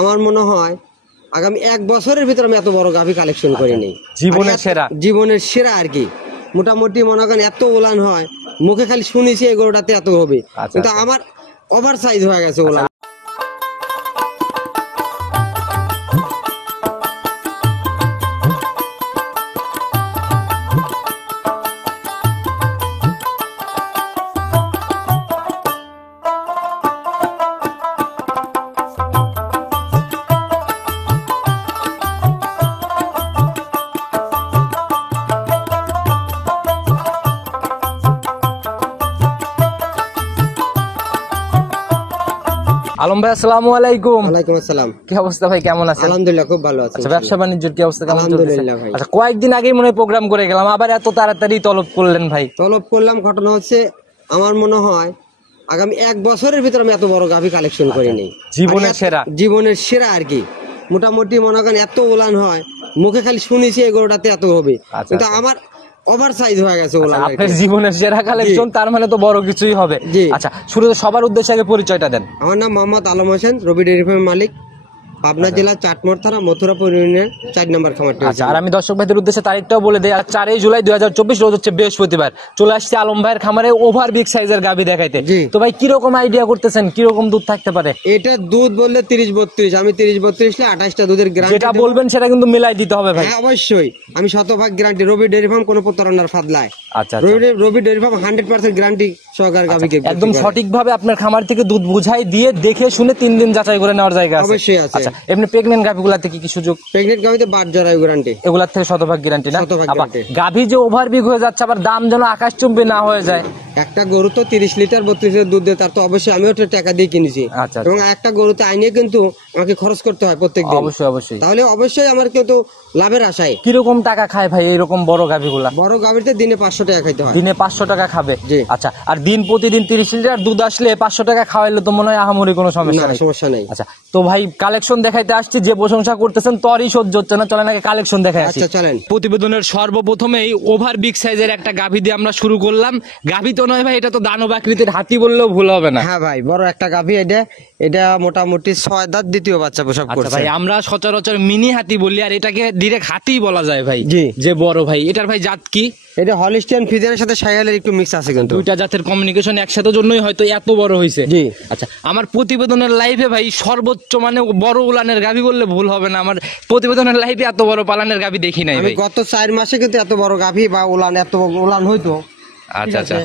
আমার মনে হয় আগামী 1 বছরের ভিতরে আমি এত বড় গাভী কালেকশন করিনি। জীবনের সেরা আর কি। মোটামুটি মনে করেন এত উলান হয়, মুখে খালি শুনেছি এই গরুটাতে এত হবে, কিন্তু আমার ওভার সাইজ হয়ে গেছে উলান। আলম ভাই, আসসালামু আলাইকুম। ওয়ালাইকুম আসসালাম। কি অবস্থা ভাই, কেমন আছেন? আলহামদুলিল্লাহ, খুব ভালো আছি। আচ্ছা, ব্যবসা বাণিজ্যের কি অবস্থা, কেমন চলছে? আলহামদুলিল্লাহ ভাই। আচ্ছা, কয়েকদিন আগেই মনে হয় প্রোগ্রাম করে গেলাম, আবার এত তাড়াতাড়ি তলব করলেন ভাই? তলব করলাম, ঘটনা হচ্ছে আমার মনে হয় আগামী 1 বছরের ভিতরে আমি এত বড় গাভী কালেকশন করিনি। জীবনের সেরা আর কি। মোটামুটি মনে করেন এত উলান হয়, মুখে খালি শুনেছি এই গরুটাতে এত হবে, কিন্তু আমার ওভার সাইজ হয়ে গেছে উলান। আপনার জীবনের সেরা কালেকশন, তার মানে তো বড় কিছুই হবে। আচ্ছা, শুরুতে সবার উদ্দেশ্যে আগে পরিচয়টা দেন। আমার নাম মোহাম্মদ আলম হোসেন, রবি ডেইরি ফার্মের মালিক, পাবনা জেলা চাটমোড় থানা মথুরাপুর ইউনিয়নের 4 নম্বর খামারটি। আচ্ছা, আর আমি দর্শক ভাইদের উদ্দেশ্যে তারিখটাও বলে দিই। 4 জুলাই 2024 রোজ হচ্ছে বৃহস্পতিবার। চলে আসছে আলম ভাইয়ের খামারে ওভার বিগ সাইজের গাভী দেখাইতে। তো ভাই কিরকম আইডিয়া করতেছেন, কিরকম দুধ থাকতে পারে? এটা দুধ বললে 30-32, আমি 30-32 28টা দুধের গ্যারান্টি। যেটা বলবেন সেটা কিন্তু মিলাই দিতে হবে ভাই। হ্যাঁ, অবশ্যই, আমি শতভাগ গ্যারান্টি। রবি ডেইরি ফার্ম কোনো প্রতারণার ফাদলায়। আচ্ছা, রবি ডেইরি ফার্ম 100% গ্যারান্টি সহকারে গাভীকে একদম সঠিকভাবে আপনার খামার থেকে দুধ বুঝাই দিয়ে দেখে শুনে 3 দিন যাচাই করে নেওয়ার জায়গা আছে। অবশ্যই আছে। আচ্ছা, এমনি প্রেগন্যান্ট গাভীগুলাতে কি সুযোগ? প্রেগন্যান্ট গাভীতে 12 জরায়ু গ্যারান্টি, এগুলার থেকে শতভাগ গ্যারান্টি না? শতভাগ গ্যারান্টি। গাভী যে ওভার বিগ হয়ে যাচ্ছে, আবার দাম যেন আকাশচুম্বী না হয়ে যায়। একটা গরু তো 30 লিটার 32 লিটার দুধ দেয়, তার তো অবশ্যই আমিও তো টাকা দিয়ে কিনেছি। আচ্ছা, এবং একটা গরুতে আইনে কিন্তু আমাকে খরচ করতে হয় প্রত্যেকদিন। অবশ্যই। তাহলে অবশ্যই আমার কিন্তু লাভের আশায়। কিরকম টাকা খায় ভাই এরকম বড় গাভীগুলা? বড় গাভীতে দিনে 500 টাকা খাইতে হয়। দিনে 500 টাকা খাবে? আচ্ছা, আর দিন প্রতিদিন 30 লিটার দুধ আসলে 500 টাকা খাওয়াইলে তো মনে হয় আহামরি কোনো সমস্যা নেই। আচ্ছা, তো ভাই কালেকশন দেখাইতে আসছি, যে প্রশংসা করতেছেন তরই সহ্য হচ্ছে না, চলেন আগে কালেকশন দেখাই আসি। আচ্ছা চলেন। প্রতিবেদনের সর্বপ্রথমেই ওভার বিগ সাইজের একটা গাভী দিয়ে আমরা শুরু করলাম। গাভী তো নয় ভাই, এটা তো দানব আকৃতির হাতি বললেও ভুল হবে না। হ্যাঁ ভাই, বড় একটা গাভী। এটা মোটামুটি 6 দাঁত, দ্বিতীয় বাচ্চা প্রসব করছে। ভাই আমরা সচরাচর মিনি হাতি বলি, আর এটাকে ডিরেক্ট হাতি বলা যায় ভাই। যে বড় ভাই, এটার ভাই জাত কি? এটা হলিস্টিয়ান ফ্রিজিয়ানের সাথে শাহিওয়ালের একটু মিক্স আছে, কিন্তু দুইটা জাতের কমিউনিকেশন একসাথে জন্যই হয়তো এত বড় হয়েছে। আচ্ছা, আমার প্রতিবেদনের লাইভে ভাই সর্বোচ্চ মানে বড় উলানের গাভী বললে ভুল হবে না, আমার প্রতিবেদনের লাইভে এত বড় পালানের গাভী দেখি নাই ভাই। গত 4 মাসে কিন্তু এত বড় গাভী বা উলান, এত উলান হইতো। আচ্ছা,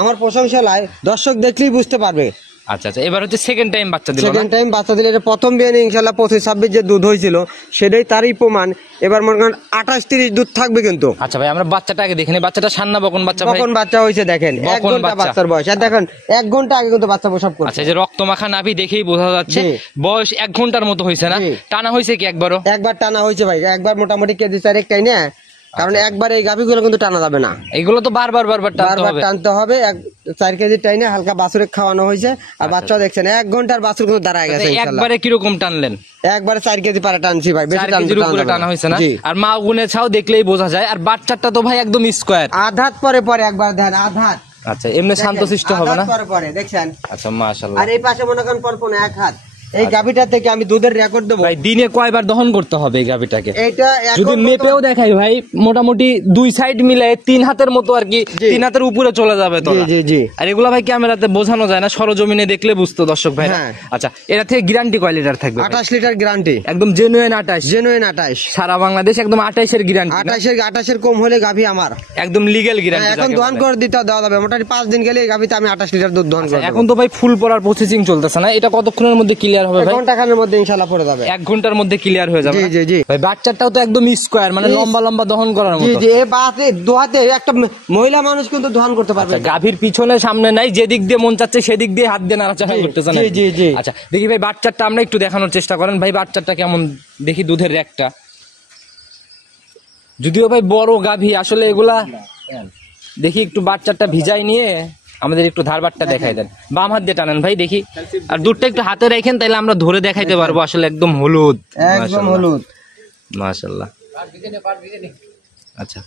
আমার প্রশংসা লাই, দর্শক দেখলেই বুঝতে পারবে। আচ্ছা, এবার হচ্ছে সেকেন্ড টাইম বাচ্চা দিল। এটা প্রথম বিয়ানে ইনশাআল্লাহ 25-26 যে দুধ হয়েছিল সেটাই তারই প্রমাণ। এবার মনে করেন 28-30 দুধ থাকবে কিন্তু। আচ্ছা ভাই, আমরা বাচ্চাটা আগে দেখে নিই। বাচ্চাটা সান্না বকন বাচ্চা ভাই? বকন বাচ্চা হয়েছে, দেখেন 1 ঘন্টা বাচ্চার বয়স। আর দেখেন 1 ঘন্টা আগে কিন্তু বাচ্চা প্রসব করছে। আচ্ছা, যে রক্তমাখা নাভি দেখেই বোঝা যাচ্ছে বয়স 1 ঘন্টার মতো হয়েছে না? টানা হয়েছে কি একবারও? একবার টানা হয়েছে ভাই, একবার মোটামুটি কেজি 4 একটাই না, কারণ একবার এই গাভীগুলো কিন্তু টানা যাবে না, এগুলো তো বারবার টানতে হবে। 4 কেজি টাইনে হালকা বাছুরে খাওয়ানো হয়েছে। আর বাচ্চা দেখছেন 1 ঘন্টার বাছুর কিন্তু দাঁড়ায় গেছে। একবারে কিরকম টানলেন? একবারে 4 কেজি পারে টানছি ভাই, বেশি টানা হয়েছে না? আর মা গুনে ছাও দেখলেই বোঝা যায়। আর বাচ্চাটা তো ভাই একদম স্কয়ার, আধাত পরে একবার দেন, আধাত। আচ্ছা, এমনি শান্তশিষ্ট হবে না? পরে দেখছেন। আচ্ছা, মাশাআল্লাহ। আর এই পাশে মনে করেন কল্পনা 1 হাত। এই গাভীটা থেকে আমি দুধের রেকর্ড দেবো ভাই। দিনে কয়বার দহন করতে হবে এই গাভীটাকে? এটা যদি মেপেও দেখাই ভাই, মোটামুটি 2 সাইড মিলে 3 হাতের মতো আর কি, 3 হাতের উপরে চলে যাবে তো। আর এগুলা ভাই ক্যামেরাতে বোঝানো যায় না, সরজমিনে দেখলে বুঝতো দর্শক ভাই। আচ্ছা, এটা থেকে গ্যারান্টি কয় লিটার থাকবে? 28 লিটার গ্যারান্টি, একদম জেনুইন 28। সারা বাংলাদেশ একদম 28 এর গ্যারান্টি। 28 এর কম হলে গাভী আমার একদম লিগ্যাল গ্যারান্টি। এখন দহন করে দিতে দেওয়া যাবে, মোটামুটি 5 দিন গেলে এই গাভীতে আমি 28 লিটার দুধ দহন করব। এখন তো ভাই ফুল পড়ার প্রসেসিং চলতেছে না, এটা কতক্ষণের মধ্যে ক্লিয়ার হবে ভাই? ঘন্টাখানেক মধ্যে ইনশাআল্লাহ পড়ে যাবে। 1 ঘন্টার মধ্যে ক্লিয়ার হয়ে যাবে। জি ভাই, বাচ্চাটাও তো একদম স্কয়ার, মানে লম্বা দহন করার মতো। এই বাতে দোয়াতে একটা মহিলা মানুষ কিন্তু দহন করতে পারবে। গাভীর পিছনে সামনে নাই, যেদিক দিয়ে মন চাচ্ছে সেদিক দিয়ে হাত দিয়ে নাড়াচাড়া করতেছে না। আচ্ছা, দেখি ভাই বাচ্চাটা আমরা একটু দেখানোর চেষ্টা করেন ভাই। বাচ্চাটা কেমন দেখি, দুধের র্যাকটা যদিও ভাই বড় গাভী, আসলে এগুলা দেখি একটু বাচ্চাটা ভিজাই নিয়ে আমাদের একটু ধারবারটা দেখাই দেন। বাম হাত দিয়ে টানেন ভাই দেখি, আর দুধটা একটু হাতে রাখেন, তাইলে আমরা ধরে দেখাইতে পারবো। আসলে একদম হলুদ, একদম হলুদ, মাশাআল্লাহ। আচ্ছা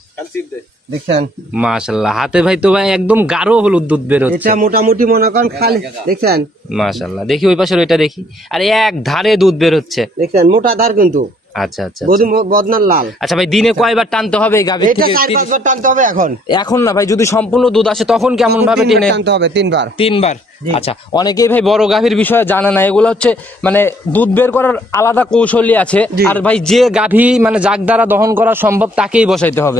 দেখছেন মাশাআল্লাহ, হাতে ভাই তো ভাই একদম গাঢ় হলুদ দুধ বের হচ্ছে। এটা মোটামুটি মনে করেন খালি দেখছেন মাশাআল্লাহ, দেখি ওই পাশের ওইটা দেখি, আরে এক ধারে দুধ বের হচ্ছে, দেখছেন মোটা ধার কিন্তু। আচ্ছা আচ্ছা বদনার লাল। আচ্ছা ভাই, দিনে কয়বার টানতে হবে এই গাভী এটা থেকে? 4-5 বার টানতে হবে এখন। এখন না ভাই, যদি সম্পূর্ণ দুধ আসে তখন কেমন ভাবে টেনে টানতে হবে? 3 বার। 3 বার। আচ্ছা, অনেকেই ভাই বড় গাভীর বিষয়ে জানে না, এগুলো হচ্ছে মানে দুধ বের করার আলাদা কৌশলী আছে, আর ভাই যে গাভী মানে যাক দ্বারা দহন করা সম্ভব তাকেই বসাইতে হবে।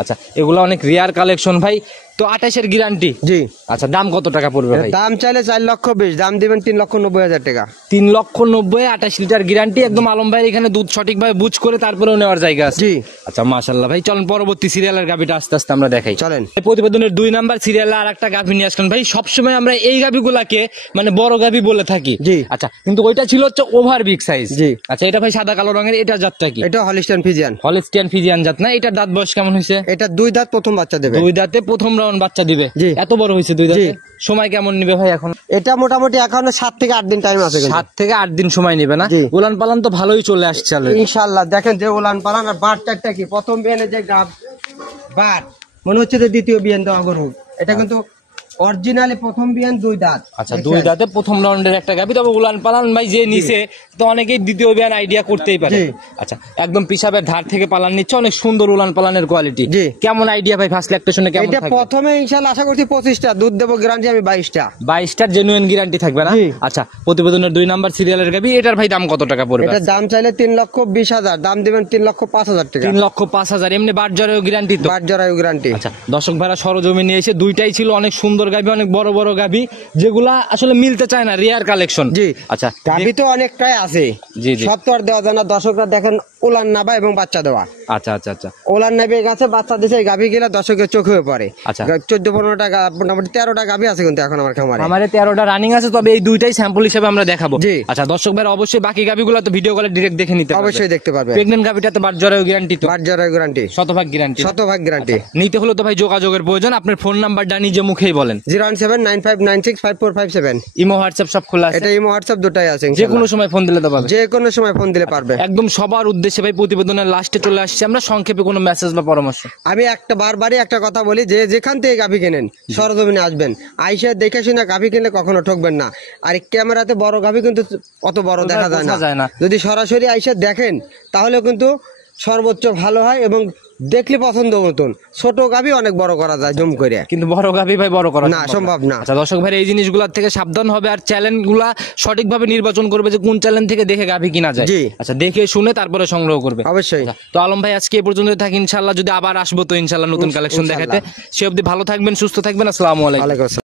আচ্ছা, এগুলো অনেক রেয়ার কালেকশন ভাই। তো 28-এর গ্যারান্টি? জি। আচ্ছা, দাম কত টাকা পড়বে ভাই? দাম চাইলে 4,20,000, দাম দিবেন 3,90,000 টাকা। 3,90,000, 28 লিটার গ্যারান্টি, একদম আলম ভাই এখানে দুধ সঠিকভাবে বুঝ করে তারপরেও নেওয়ার জায়গা আছে। জি। আচ্ছা মাশাআল্লাহ ভাই, চলেন পরবর্তী সিরিয়ালের গাভীটা আস্তে আস্তে আমরা দেখাই। চলেন। প্রতিবেদনের 2 নাম্বার সিরিয়ালে আরেকটা গাভী নিয়ে আসলেন ভাই। সবসময় আমরা এই গাভীগুলাকে মানে বড় গাভী বলে থাকি। জি। আচ্ছা, কিন্তু ওইটা ছিল হচ্ছে ওভার বিগ সাইজ। জি। আচ্ছা, এটা ভাই সাদা কালো রঙের, এটা জাতটা কি? এটা হলিস্টিয়ান ফিজিয়ান। হলিস্টিয়ান ফিজিয়ান জাত না? এটার দাঁত বয়স কেমন হয়েছে? এটা 2 দাঁত, প্রথম বাচ্চা দেবে। 2 দাঁতে প্রথম রাউন্ড বাচ্চা দিবে। জি। এত বড় হয়েছে 2 দাঁতে? সময় কেমন নিবে ভাই এখন? এটা মোটামুটি এখনো 7 থেকে 8 দিন টাইম আছে। 7 থেকে 8 দিন সময় নেবে না? উলান পালান তো ভালোই চলে আসছে ইনশাআল্লাহ। দেখেন যে উলান পালান আর বার চারটা কি, প্রথম বিয়ানে যে গাব বার মনে হচ্ছে যে দ্বিতীয় বিয়ান দেওয়া গরু, এটা কিন্তু অরিজিনালি প্রথম বিয়ান 2 দাঁত। আচ্ছা, 2 দাঁতে প্রথম রাউন্ডের একটা গাভী, তবে উলান পালান ভাই যে নিছে তো অনেকেই দ্বিতীয় বিয়ান আইডিয়া করতেই পারে। আচ্ছা, একদম পিসাবের ধার থেকে পালান নিচ্ছে, অনেক সুন্দর উলান পালানের কোয়ালিটি। কেমন আইডিয়া ভাই ফার্স্ট ল্যাকটেশনে কেমন থাকবে? এটা প্রথমে ইনশাআল্লাহ আশা করছি 25টা দুধ দেব, গ্যারান্টি আমি 22টা। 22টার জেনুইন গ্যারান্টি থাকবে না? আচ্ছা, প্রতিবেদনের 2 নাম্বার সিরিয়ালের গাভী, এটার ভাই দাম কত টাকা পড়বে? এটার দাম চাইলে 3,20,000, দাম দিবেন 3,05,000 টাকা। 3,05,000। এমনি বাট জরায়ু গ্যারান্টি তো? বাট জরায়ু গ্যারান্টি। আচ্ছা, দর্শক ভাইরা সরজমি নিয়ে এসে দুইটাই ছিল অনেক সুন্দর গাভী, অনেক বড় বড় গাভী, যেগুলা আসলে মিলতে চায় না, রিয়ার কালেকশন। জি। আচ্ছা, গাভী তো অনেকটাই আছে। জি জি। সব তো আর দেওয়া যায় না। দর্শকরা দেখেন উলান নাবা এবং বাচ্চা দেওয়া। আচ্ছা আচ্ছা আচ্ছা। ওলার নাবে গাছে বাচ্চা দিছে, গাভী গেলে দর্শকের চোখে পড়ে। আচ্ছা, 14-15টা, মোটামুটি 13টা গাভী আছে কিন্তু এখন আমার খামারে। আমারে 13টা রানিং আছে, তবে এই দুইটাই স্যাম্পল হিসেবে আমরা দেখাবো। আচ্ছা, দর্শক ভাইরা অবশ্যই বাকি গাভীগুলো তো ভিডিও কলে ডাইরেক্ট দেখে নিতে পারবে। অবশ্যই দেখতে পারবে। প্রেগন্যান্ট গাভীটা তো বাট জরায়ু গ্যারান্টি তো? বাট জরায়ু গ্যারান্টি, শতভাগ গ্যারান্টি। শতভাগ গ্যারান্টি। নিতে হলো তো ভাই যোগাযোগের প্রয়োজন, আপনার ফোন নাম্বারটা নিজে মুখেই বলেন। 01795965457। ইমো হোয়াটসঅ্যাপ সব খোলা আছে? এটা ইমো হোয়াটসঅ্যাপ দুটাই আছে। যে কোনো সময় ফোন দিলে তো পাবে? যে কোনো সময় ফোন দিলে পারবে। একদম সবার উদ্দেশ্যে ভাই প্রতিবেদনের লাস্টে চলে আসছে আমরা, সংক্ষেপে কোনো মেসেজ বা পরামর্শ? আমি বারবারই একটা কথা বলি, যে যেখান থেকে গাভী কেনেন সরজমিনে আসবেন, আইসা দেখে শুনে গাভী কিনলে কখনো ঠকবেন না। আর ক্যামেরাতে বড় গাভী কিন্তু অত বড় দেখা যায় না। যদি সরাসরি আইসা দেখেন তাহলে কিন্তু সর্বোচ্চ ভালো হয়, এবং দেখলে পছন্দ মতন। ছোট গাভী অনেক বড় করা যায় জম করে, কিন্তু বড় গাভী ভাই বড় করা না সম্ভব না। আচ্ছা, দর্শক ভাই এই জিনিসগুলোর থেকে সাবধান হবে, আর চ্যানেল গুলা সঠিকভাবে নির্বাচন করবে যে কোন চ্যানেল থেকে দেখে গাভী কিনা যায়। আচ্ছা, দেখে শুনে তারপরে সংগ্রহ করবে অবশ্যই। তো আলম ভাই আজকে এই পর্যন্ত থাকি, ইনশাআল্লাহ যদি আবার আসবো তো ইনশাআল্লাহ নতুন কালেকশন দেখাতে। সে অবধি ভালো থাকবেন, সুস্থ থাকবেন। আসসালামু আলাইকুম।